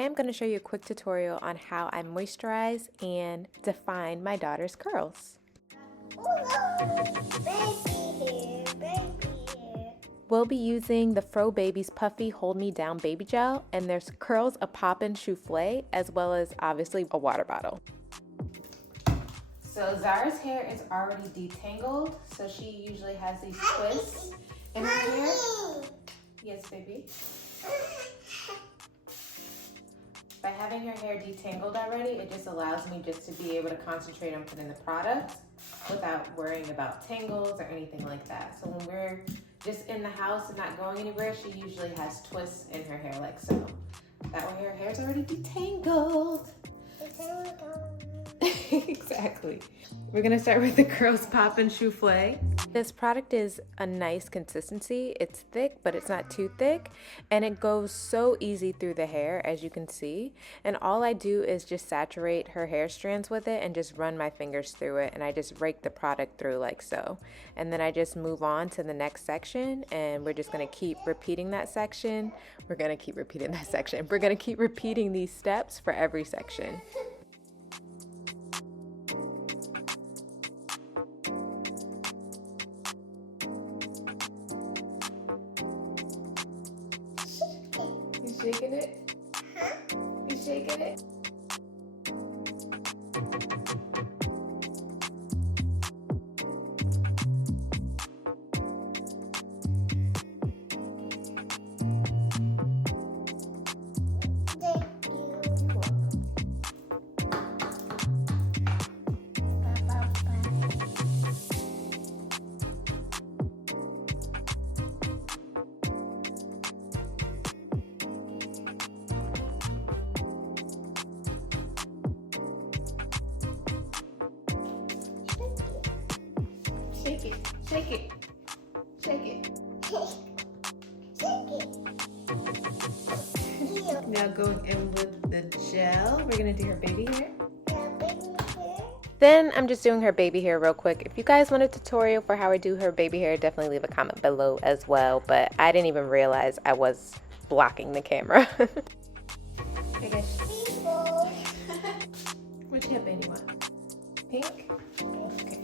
Today I'm going to show you a quick tutorial on how I moisturize and define my daughter's curls. We'll be using the Fro Baby's Puffy Hold Me Down Baby Gel, and there's Curls a Poppin' Souffle, as well as obviously a water bottle. So Zara's hair is already detangled, so she usually has these twists in her hair. Yes, baby. By having her hair detangled already, it just allows me just to be able to concentrate on putting the product without worrying about tangles or anything like that. So when we're just in the house and not going anywhere, she usually has twists in her hair like so. That way her hair's already detangled. Exactly. We're gonna start with the Curls Poppin' Souffle. This product is a nice consistency. It's thick, but it's not too thick, and it goes so easy through the hair, as you can see. And all I do is just saturate her hair strands with it and just run my fingers through it, and I just rake the product through like so. And then I just move on to the next section, and we're just gonna keep repeating that section. We're gonna keep repeating these steps for every section. You shaking it? Huh? You shaking it? Shake it, shake it, shake it. Now going in with the gel, we're gonna do her baby hair. Then I'm just doing her baby hair real quick. If you guys want a tutorial for how I do her baby hair, definitely leave a comment below as well. But I didn't even realize I was blocking the camera. I guess. Which headband you want? Pink? Okay.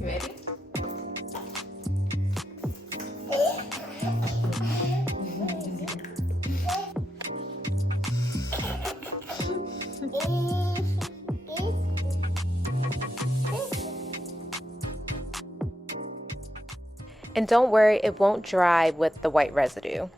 You ready? And don't worry, it won't dry with the white residue.